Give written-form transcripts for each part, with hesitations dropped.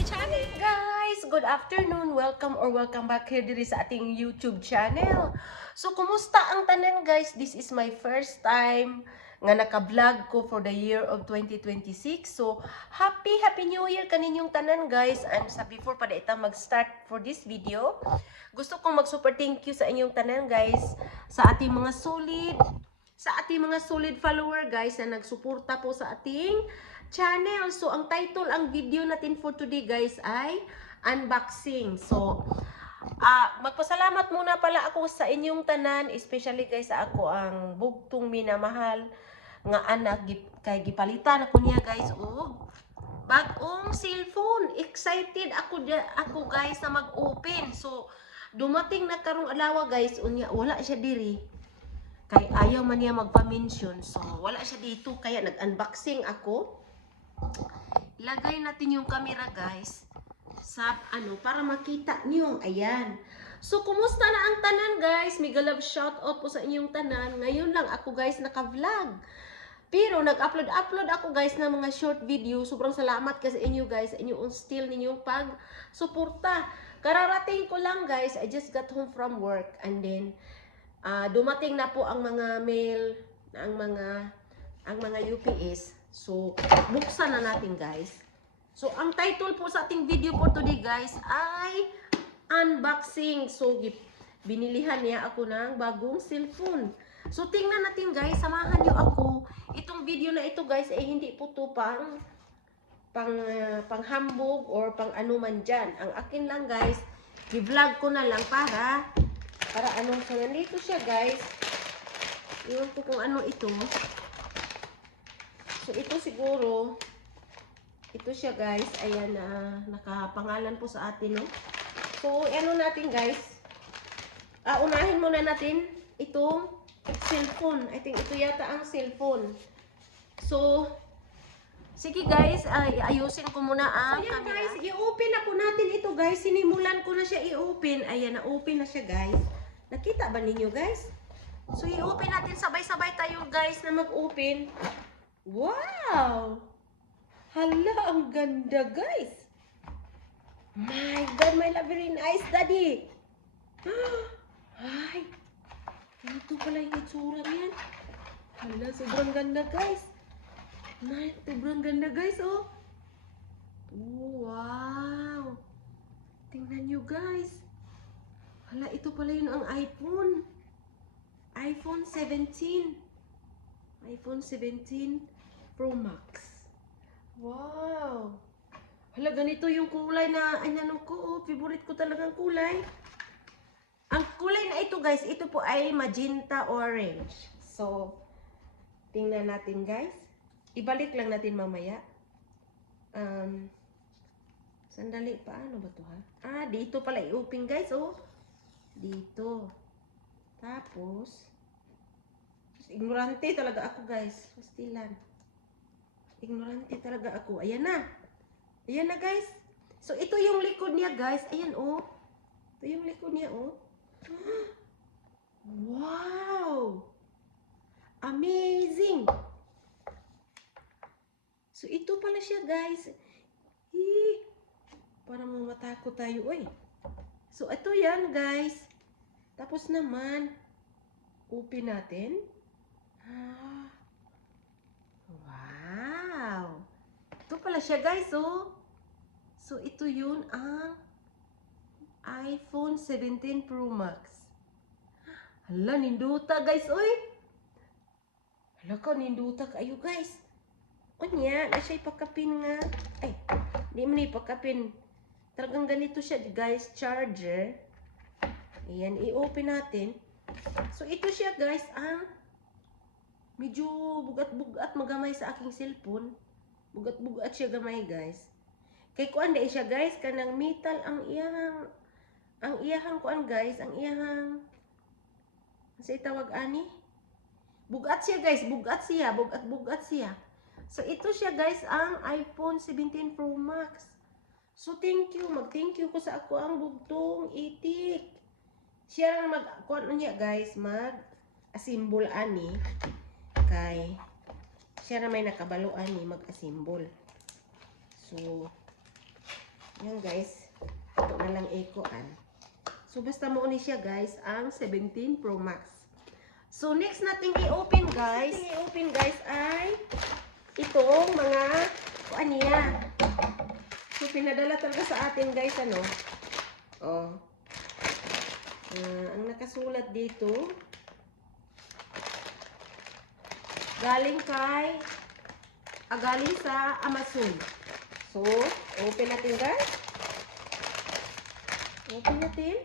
my channel. Guys, good afternoon. Welcome back here diri sa ating YouTube channel. So, kumusta ang tanan guys? This is my first time nga naka-vlog ko for the year of 2026. So, happy New Year kaninyong tanan guys. And sa before pa ita mag-start for this video, gusto kong mag-super thank you sa inyong tanan guys, sa ating mga solid follower guys na nagsuporta po sa ating channel. So, ang title, ang video natin for today guys ay unboxing. So, magpasalamat muna pala ako sa inyong tanan, especially guys sa ako ang bugtong minamahal nga anak kay gipalitan ako niya guys og bagong cellphone. Excited ako guys na mag-open. So, dumating na karong alawa guys, unya wala siya diri. Kay ayaw man niya magpa-mention. So, wala siya dito. Kaya nag-unboxing ako. Ilagay natin yung camera guys. Sa para makita niyo. Ayan. So, kumusta na ang tanan guys? Mega love shoutout po sa inyong tanan. Ngayon lang ako guys naka-vlog. Pero nag-upload ako guys ng mga short video. Sobrang salamat kasi inyo guys. Inyong still ninyong pag-suporta. Kararating ko lang guys. I just got home from work. And then, dumating na po ang mga mail, ang mga UPS. So, buksan na natin guys. So, ang title po sa ating video for today guys ay unboxing. So, binilihan niya ako ng bagong cellphone. So, tingnan natin guys, samahan niyo ako. Itong video na ito guys ay hindi po to panghambog or pang ano man dyan. Ang akin lang guys, i-vlog ko na lang para ano, so nandito siya guys. Iwan ko kung ano ito. So ito siguro, ito siya guys. Ayan, nakapangalan po sa atin, no? So ano natin guys, unahin muna natin itong cellphone. I think ito yata ang cellphone. So, sige guys, ayusin ko muna ang camera. Guys, i-open na po natin ito guys. Sinimulan ko na siya i-open. Ayan, na-open na siya guys. Nakita ba ninyo guys? So, i-open natin sabay-sabay tayo guys na mag-open. Wow! Hala, ang ganda guys. My God, my love, very nice daddy. Ay, ito pala yung itsura niyan. Hala, sobrang ganda guys. Sobrang ganda guys, oh. Wow! Tingnan nyo guys. Hala, ito pala yun ang iPhone. iPhone 17. iPhone 17 Pro Max. Wow! Hala, ganito yung kulay na, ano ko, oh, favorite ko talagang kulay. Ang kulay na ito guys, ito po ay magenta orange. So, tingnan natin guys. Ibalik lang natin mamaya. Sandali, paano ba to ha? Dito pala i-open guys, oh. Dito. Tapos, ignorante talaga ako guys. Pastilan. Ignorante talaga ako. Ayan na. Ayan na guys. So, ito yung likod niya guys. Ayan, oh. Ito yung likod niya, oh. Wow! Amazing! So, ito pala siya guys. Parang matakot tayo, oy. So, ito yan guys. Tapos naman, open natin. Wow! Ito pala siya guys, oh. So, ito yun ang iPhone 17 Pro Max. Hala, ninduta guys, oy. Hala ka, ninduta kayo guys. O niya, na siya ipakapin nga. Ay, di mo na ipakapin. Talagang ganito siya guys, charger. Ayan, i-open natin. So, ito siya guys, ang medyo bugat-bugat magamay sa aking cellphone. Bugat-bugat siya gamay guys. Kay kuan dai siya guys, kanang metal ang iyahang kuan guys, ang iyahang sa itawag ani. Bugat siya guys, bugat siya. So, ito siya guys, ang iPhone 17 Pro Max. So, thank you. Mag-thank you ko sa ako ang bugtong itik. Siya lang mag-kuan niya guys, mag-assemble ani. Kay siya na may nakabaluan ni mag-assemble. So, Yan guys. Ito na lang ikoan. So basta mo ni siya guys ang 17 Pro Max. So next nating i-open guys. Ay itong mga kuan niya. So pinadala talaga sa atin guys ano. Oh. Ang nakasulat dito galing sa Amazon. So, open natin guys. Open natin.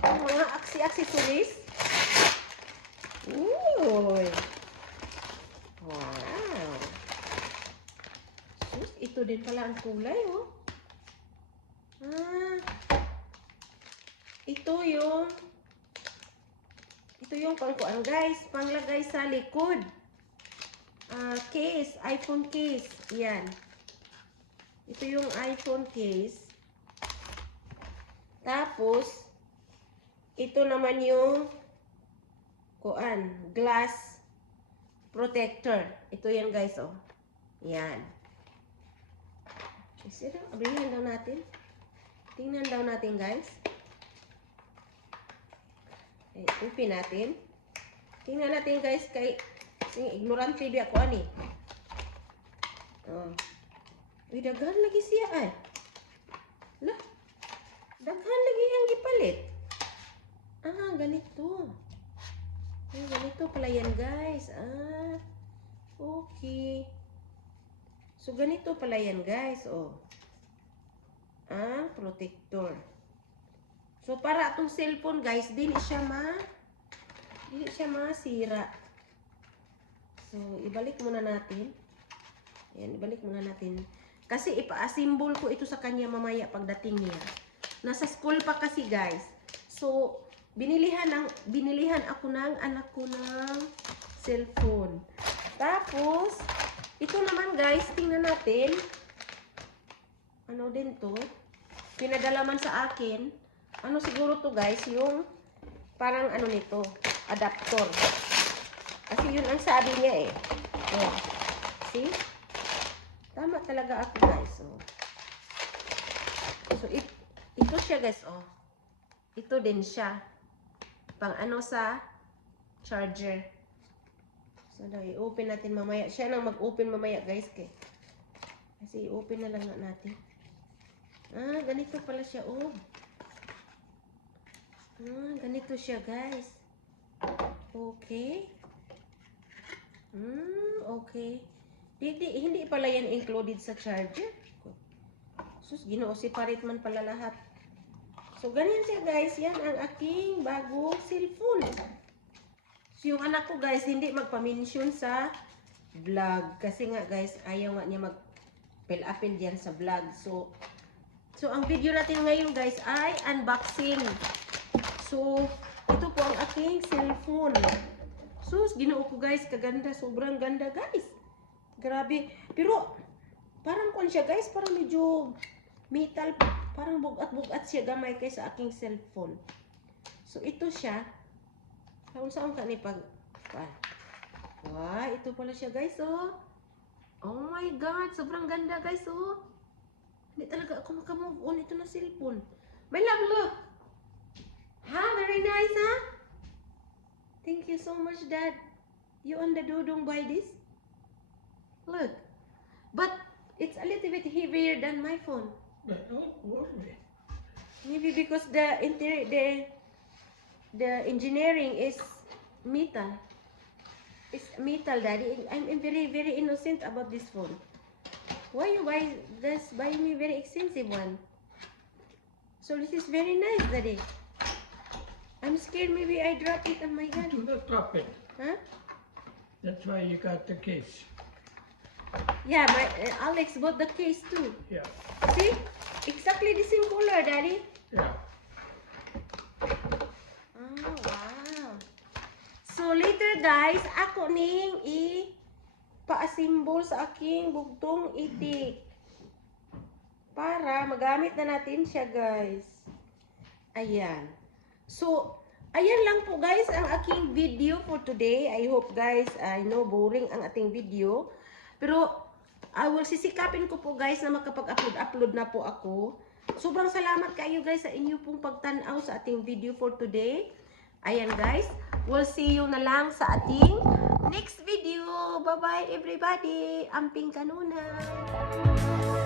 Ang mga accessories. Uy. Wow. Sus, ito din pala ang kulay, oh. Ito yung pangkuan guys, panglagay sa likod. Case, iPhone case. Yan. Ito yung iPhone case. Tapos, ito naman yung kuan, glass protector. Ito yan guys, oh. Yan. Kasi abrihan daw natin. Tingnan daw natin guys. Open natin. Tingnan natin guys kay ignorante biya ko ani. Oh. Uy, daghan lagi siya ay. Lah. Daghan lagi ang gipalit. Ganito. Ganito pala yan guys. Okay. So ganito pala yan guys, oh. Protector. So para atong cellphone guys, dili siya masira. So ibalik muna natin. Ayan, ibalik muna natin. Kasi ipa-assemble ko ito sa kanya mamaya pagdating niya. Nasa school pa kasi guys. So binilihan ako ng anak ko ng cellphone. Tapos ito naman guys, tingnan natin. Ano din to? Pinadala man sa akin. Ano siguro to guys, yung parang ano nito, adapter. Kasi yun ang sabi niya eh. Oh. See? Tama talaga ako guys. Oh. So ito siya guys, oh. Ito din siya. Pang ano sa charger. So i-open natin mamaya. Siya nang mag-open mamaya guys. Kasi i-open na lang natin. Ganito pala siya, oh. Ganito siya guys. Okay. Okay. Hindi pala yan included sa charger. Sus, Ginoo, separate man pala lahat. So ganyan siya guys. Yan ang aking bagong cellphone. So yung anak ko guys, hindi magpa-mention sa vlog. Kasi nga guys, ayaw nga niya mag-fill diyan sa vlog. So ang video natin ngayon guys ay unboxing. So, ito po ang aking cellphone. Sus, Ginoo ko guys, kaganda, sobrang ganda guys. Grabe. Pero, parang kung siya guys, parang medyo metal, parang bugat-bugat siya gamay kay sa aking cellphone. So, ito siya. Saan ka ni pag... Wow, ito pala siya guys, oh. Oh my God, sobrang ganda guys, oh. Hindi talaga ako makamove on ito na cellphone. My love, look. Very nice, huh? Thank you so much, Dad. You and the Dudong buy this? Look. But it's a little bit heavier than my phone. Maybe because the engineering is metal. It's metal, Daddy. I'm very, very innocent about this phone. Why you buy me very expensive one? So this is very nice, Daddy. I'm scared maybe I drop it. Oh my God. Do not drop it. Huh? That's why you got the case. Yeah, my Alex bought the case too. Yeah. See? Exactly the same color, Daddy. Yeah. Oh, wow. So later guys, ako ning pa-assemble sa aking bugtong itik. Para magamit na natin siya guys. Ayan. So, ayan lang po guys ang aking video for today. I hope guys, I know boring ang ating video. Pero, I will sisikapin ko po guys na makapag-upload na po ako. Sobrang salamat kayo guys sa inyo pong pagtanaw sa ating video for today. Ayan guys, we'll see you na lang sa ating next video. Bye-bye everybody. Amping kanunay.